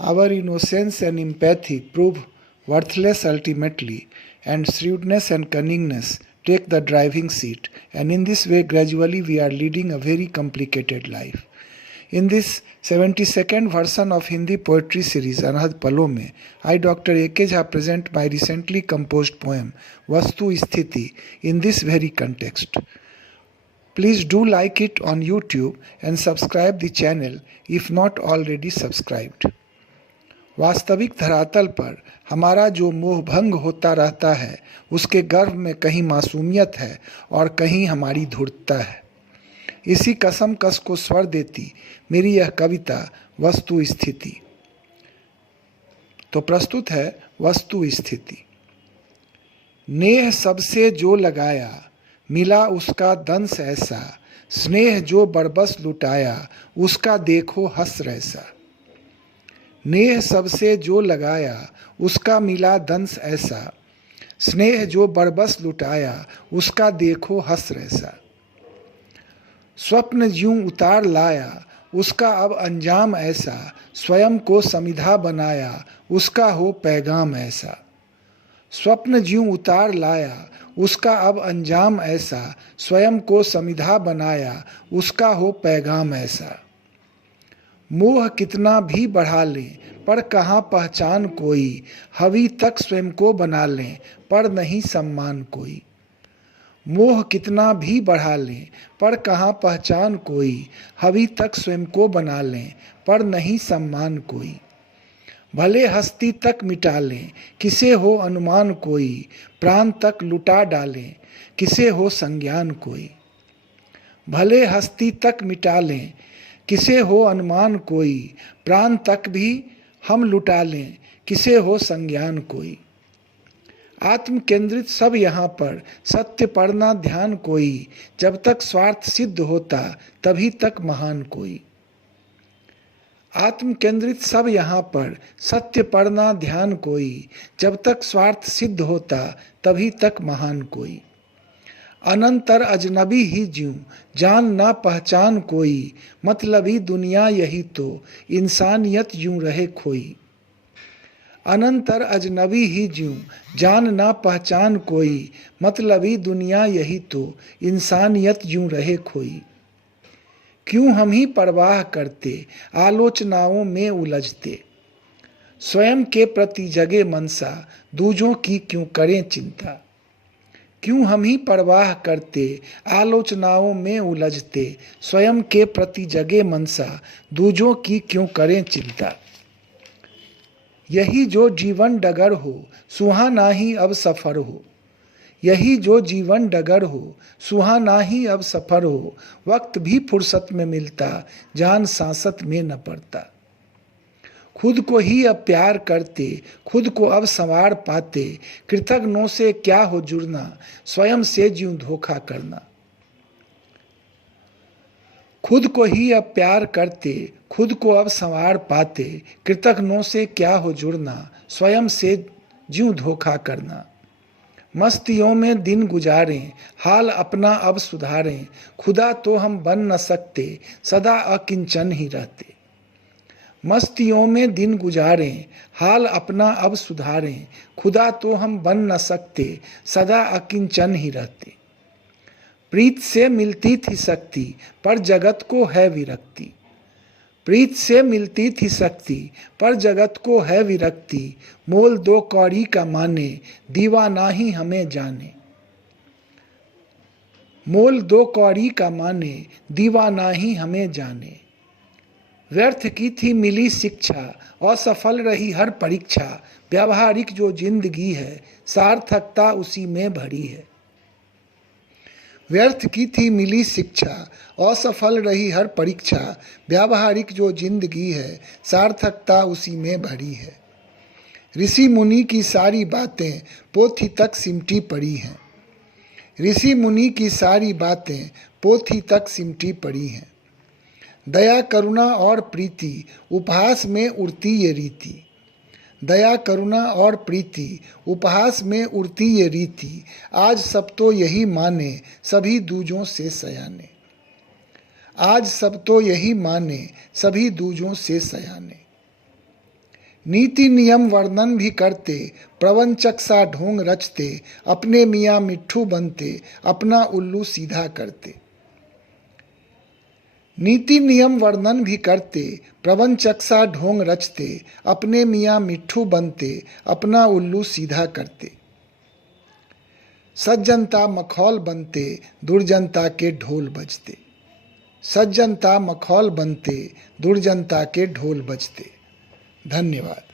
Our innocence and empathy prove worthless ultimately, and shrewdness and cunningness take the driving seat, and in this way, gradually, we are leading a very complicated life. In this 72nd version of Hindi poetry series Anhad Palo mein, I, Dr. A.K. Jha, present my recently composed poem Vastu Sthiti in this very context. Please do like it on YouTube and subscribe the channel if not already subscribed. वास्तविक धरातल पर हमारा जो मोह भंग होता रहता है, उसके गर्भ में कहीं मासूमियत है और कहीं हमारी धूर्तता है। इसी कसम कस को स्वर देती मेरी यह कविता वस्तु स्थिति। तो प्रस्तुत है वस्तु स्थिति। नेह सबसे जो लगाया, मिला उसका दंश ऐसा, स्नेह जो बरबस लुटाया, उसका देखो हंस रैसा। नेह सबसे जो लगाया, उसका मिला दंश ऐसा, स्नेह जो बरबस लुटाया, उसका देखो हंस रैसा। स्वप्न ज्यों उतार लाया, उसका अब अंजाम ऐसा, स्वयं को समिधा बनाया, उसका हो पैगाम ऐसा। स्वप्न ज्यों उतार लाया, उसका अब अंजाम ऐसा, स्वयं को समिधा बनाया, उसका हो पैगाम ऐसा। मोह कितना भी बढ़ा लें, पर कहाँ पहचान कोई, हवी तक स्वयं को बना लें, पर नहीं सम्मान कोई। मोह कितना भी बढ़ा लें, पर कहाँ पहचान कोई, हवी तक स्वयं को बना लें, पर नहीं सम्मान कोई। भले हस्ती तक मिटा लें, किसे हो अनुमान कोई, प्राण तक लुटा डालें, किसे हो संज्ञान कोई। भले हस्ती तक मिटा लें, किसे हो अनुमान कोई, प्राण तक भी हम लुटा लें, किसे हो संज्ञान कोई। आत्म केंद्रित सब यहाँ पर, सत्य पर ना ध्यान कोई, जब तक स्वार्थ सिद्ध होता तभी तक महान कोई। आत्म केंद्रित सब यहाँ पर, सत्य पर ना ध्यान कोई, जब तक स्वार्थ सिद्ध होता तभी तक महान कोई। अनंतर अजनबी ही ज्यूं, जान ना पहचान कोई, मतलबी दुनिया यही तो, इंसानियत यूं रहे खोई। अनंतर अजनबी ही ज्यूं, जान ना पहचान कोई, मतलबी दुनिया यही तो, इंसानियत यूं रहे खोई। क्यों हम ही परवाह करते, आलोचनाओं में उलझते, स्वयं के प्रति जगे मनसा, दूजों की क्यों करें चिंता। क्यों हम ही परवाह करते, आलोचनाओं में उलझते, स्वयं के प्रति जगे मनसा, दूजों की क्यों करें चिंता। यही जो जीवन डगर हो, सुहाना ही अब सफर हो। यही जो जीवन डगर हो, सुहाना ही अब सफर हो, वक्त भी फुर्सत में मिलता, जान सांसत में न पड़ता। खुद को ही अब प्यार करते, खुद को अब संवार पाते, कृतघ्नों से क्या हो जुड़ना, स्वयं से ज्यों धोखा करना। खुद को ही अब प्यार करते, खुद को अब संवार पाते, कृतघ्नों से क्या हो जुड़ना, स्वयं से ज्यों धोखा करना। मस्तियों में दिन गुजारें, हाल अपना अब सुधारें, खुदा तो हम बन न सकते, सदा अकिंचन ही रहते। मस्तियों में दिन गुजारें, हाल अपना अब सुधारें, खुदा तो हम बन न सकते, सदा अकिंचन ही रहते। प्रीत से मिलती थी शक्ति, पर जगत को है विरक्ति। प्रीत से मिलती थी शक्ति, पर जगत को है विरक्ति, मोल दो कौड़ी का माने, दीवाना ही हमें जाने। मोल दो कौड़ी का माने, दीवाना ही हमें जाने। व्यर्थ की थी मिली शिक्षा, असफल रही हर परीक्षा, व्यावहारिक जो जिंदगी है, सार्थकता उसी में भरी है। व्यर्थ की थी मिली शिक्षा, असफल रही हर परीक्षा, व्यावहारिक जो जिंदगी है, सार्थकता उसी में भरी है। ऋषि मुनि की सारी बातें पोथी तक सिमटी पड़ी हैं। ऋषि मुनि की सारी बातें पोथी तक सिमटी पड़ी हैं। दया करुणा और प्रीति, उपहास में उड़ती ये रीति। दया करुणा और प्रीति, उपहास में उड़ती ये रीति, आज सब तो यही माने, सभी दूजों से सयाने। आज सब तो यही माने, सभी दूजों से सयाने। नीति नियम वर्णन भी करते, प्रवंचक सा ढोंग रचते, अपने मियाँ मिट्ठू बनते, अपना उल्लू सीधा करते। नीति नियम वर्णन भी करते, प्रवंचक सा ढोंग रचते, अपने मियाँ मिट्ठू बनते, अपना उल्लू सीधा करते। सज्जनता मखौल बनते, दुर्जनता के ढोल बजते। सज्जनता मखौल बनते, दुर्जनता के ढोल बजते। धन्यवाद।